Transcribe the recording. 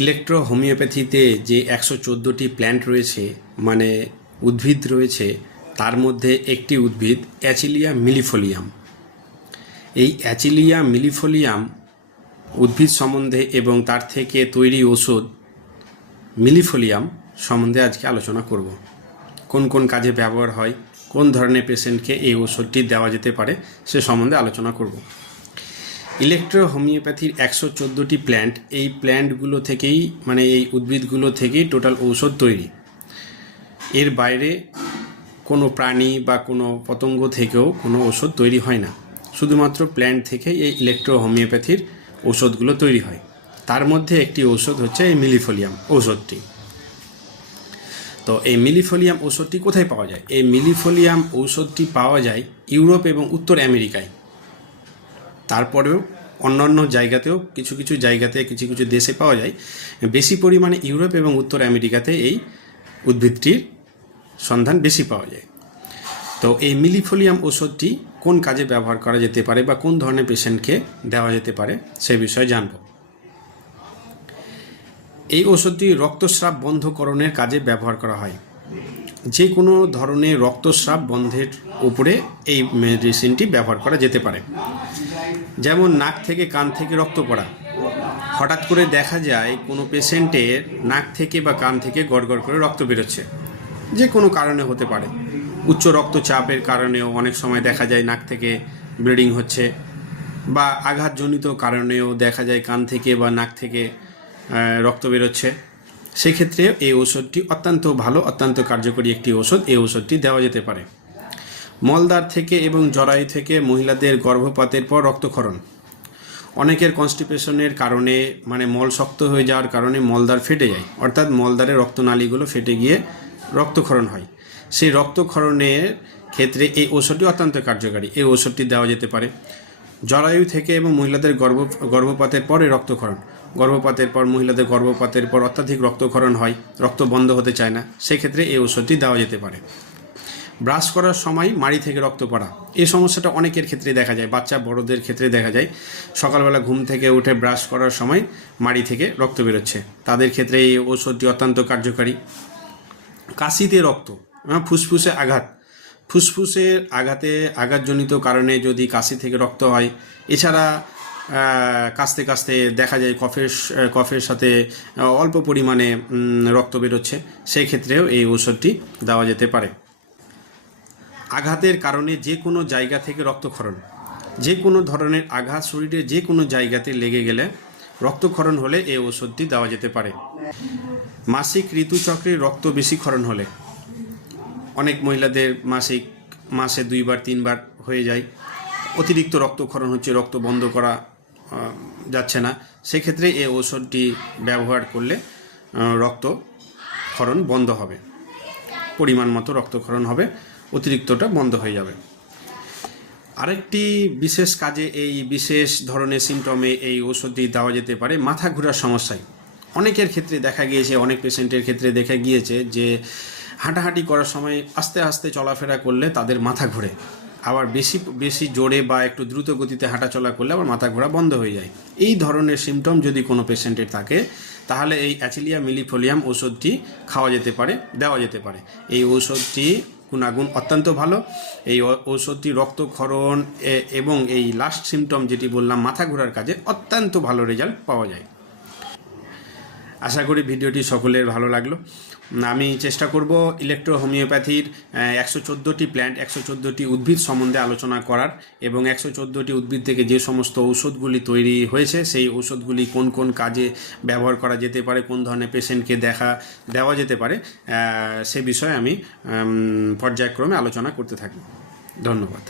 Electro হোমিওপ্যাথিতে যে ১১৪টি plant রয়েছে, মানে উদ্ভিদ রয়েছে, তার মধ্যে একটি উদ্ভিদ অ্যাচিলিয়া মিলিফোলিয়াম। এই অ্যাচিলিয়া মিলিফোলিয়াম উদ্ভিদ সম্বন্ধে এবং তার থেকে তৈরি ওষুধ মিলিফোলিয়াম সম্বন্ধে আজকে আলোচনা করব। কোন কোন কাজে ব্যবহার হয়, কোন ধরনের পেশেন্টকে এই ওষুধটি দেওয়া যেতে পারে সে সম্বন্ধে আলোচনা করব। ইলেকট্রো হোমিওপ্যাথির ১১৪টি প্ল্যান্ট, এই প্ল্যান্টগুলো থেকেই মানে এই উদ্ভিদগুলো থেকেই টোটাল ঔষধ তৈরি। এর বাইরে কোনো প্রাণী বা কোনো পতঙ্গ থেকেও কোনো ওষুধ তৈরি হয় না, শুধুমাত্র প্ল্যান্ট থেকেই এই ইলেকট্রো হোমিওপ্যাথির ঔষধগুলো তৈরি হয়। তার মধ্যে একটি ঔষধ হচ্ছে এই মিলিফোলিয়াম ঔষধটি। তো এই মিলিফোলিয়াম ঔষধটি কোথায় পাওয়া যায়? এই মিলিফোলিয়াম ঔষধটি পাওয়া যায় ইউরোপ এবং উত্তর আমেরিকায়। তারপরেও অন্যান্য জায়গাতেও কিছু কিছু জায়গাতে কিছু কিছু দেশে পাওয়া যায়। বেশি পরিমাণে ইউরোপ এবং উত্তর আমেরিকাতে এই উদ্ভিদটির সন্ধান বেশি পাওয়া যায়। তো এই মিলিফোলিয়াম ওষুধটি কোন কাজে ব্যবহার করা যেতে পারে বা কোন ধরনের পেশেন্টকে দেওয়া যেতে পারে সে বিষয়ে জানব। এই ওষুধটি রক্তস্রাব বন্ধকরণের কাজে ব্যবহার করা হয়। যে কোনো ধরনের রক্তস্রাব বন্ধের উপরে এই মেডিসিনটি ব্যবহার করা যেতে পারে। যেমন নাক থেকে কান থেকে রক্ত পড়া। হঠাৎ করে দেখা যায় কোনো পেশেন্টের নাক থেকে বা কান থেকে গড়গড় করে রক্ত বেরোচ্ছে, যে কোনো কারণে হতে পারে। উচ্চ রক্তচাপের কারণেও অনেক সময় দেখা যায় নাক থেকে ব্লিডিং হচ্ছে, বা আঘাতজনিত কারণেও দেখা যায় কান থেকে বা নাক থেকে রক্ত বেরোচ্ছে। সেক্ষেত্রে এই ওষুধটি অত্যন্ত ভালো, অত্যন্ত কার্যকরী একটি ওষুধ। এই ওষুধটি দেওয়া যেতে পারে। মলদ্বার থেকে এবং জরায়ু থেকে মহিলাদের গর্ভপাতের পর রক্তক্ষরণ। অনেকের কনস্টিপেশনের কারণে মানে মল শক্ত হয়ে যাওয়ার কারণে মলদ্বার ফেটে যায়, অর্থাৎ মলদ্বারের রক্তনালীগুলো ফেটে গিয়ে রক্তক্ষরণ হয়। সেই রক্তক্ষরণের ক্ষেত্রে এই ওষুধটি অত্যন্ত কার্যকারী। এই ওষুধটি দেওয়া যেতে পারে। জরায়ু থেকে এবং মহিলাদের গর্ভপাতের পরে রক্তক্ষরণ। গর্ভপাতের পর মহিলাদের গর্ভপাতের পর অত্যাধিক রক্তক্ষরণ হয়, রক্ত বন্ধ হতে চায় না, সেক্ষেত্রে এই ওষুধটি দেওয়া যেতে পারে। ব্রাশ করার সময় মাড়ি থেকে রক্ত পড়া, এই সমস্যাটা অনেকের ক্ষেত্রে দেখা যায়, বাচ্চা বড়দের ক্ষেত্রে দেখা যায়। সকালবেলা ঘুম থেকে উঠে ব্রাশ করার সময় মাড়ি থেকে রক্ত বেরোচ্ছে, তাদের ক্ষেত্রে এই ওষুধটি অত্যন্ত কার্যকারী। কাশিতে রক্ত, ফুসফুসে আঘাত, ফুসফুসের আঘাতজনিত কারণে যদি কাশি থেকে রক্ত হয়, এছাড়া কাশতে কাশতে দেখা যায় কফের সাথে অল্প পরিমাণে রক্ত বেরোচ্ছে, সেই ক্ষেত্রেও এই ওষুধটি দেওয়া যেতে পারে। আঘাতের কারণে যে কোনো জায়গা থেকে রক্তক্ষরণ, যে কোনো ধরনের আঘাত শরীরে যে কোনো জায়গাতে লেগে গেলে রক্তক্ষরণ হলে এই ওষুধটি দেওয়া যেতে পারে। মাসিক ঋতুচক্রে রক্ত বেশি ক্ষরণ হলে, অনেক মহিলাদের মাসে 2বার 3বার হয়ে যায়, অতিরিক্ত রক্তক্ষরণ হচ্ছে, রক্ত বন্ধ করা যাচ্ছে না, সেক্ষেত্রে এই ওষুধটি ব্যবহার করলে রক্তক্ষরণ বন্ধ হবে, পরিমাণ মতো রক্তক্ষরণ হবে, অতিরিক্তটা বন্ধ হয়ে যাবে। আরেকটি বিশেষ কাজে এই বিশেষ ধরনের সিমটমে এই ওষুধটি দেওয়া যেতে পারে মাথা ঘোরার সমস্যায়। অনেকের ক্ষেত্রে দেখা গিয়েছে, অনেক পেশেন্টের ক্ষেত্রে দেখা গিয়েছে যে হাঁটাহাঁটি করার সময় আস্তে আস্তে চলাফেরা করলে তাদের মাথা ঘোরে, আবার বেশি জোরে বা একটু দ্রুত গতিতে হাঁটাচলা করলে আবার মাথা ঘোরা বন্ধ হয়ে যায়। এই ধরনের সিমটম যদি কোনো পেশেন্টের থাকে, তাহলে এই অ্যাচিলিয়া মিলিফোলিয়াম ওষুধটি খাওয়া যেতে পারে, দেওয়া যেতে পারে। এই ঔষধটি গুণাগুণ অত্যন্ত ভালো। এই ঔষধটি রক্তক্ষরণ এবং এই লাস্ট সিমটম যেটি বললাম মাথা ঘোরার কাজে অত্যন্ত ভালো রেজাল্ট পাওয়া যায়। আশা করি ভিডিওটি সকলের ভালো লাগলো। আমি চেষ্টা করব ইলেকট্রো হোমিওপ্যাথির ১১৪টি প্ল্যান্ট, ১১৪টি উদ্ভিদ সম্বন্ধে আলোচনা করার, এবং ১১৪টি উদ্ভিদ থেকে যে সমস্ত ঔষধগুলি তৈরি হয়েছে সেই ঔষধগুলি কোন কোন কাজে ব্যবহার করা যেতে পারে, কোন ধরনের পেশেন্টকে দেওয়া যেতে পারে, সে বিষয়ে আমি পর্যায়ক্রমে আলোচনা করতে থাকি। ধন্যবাদ।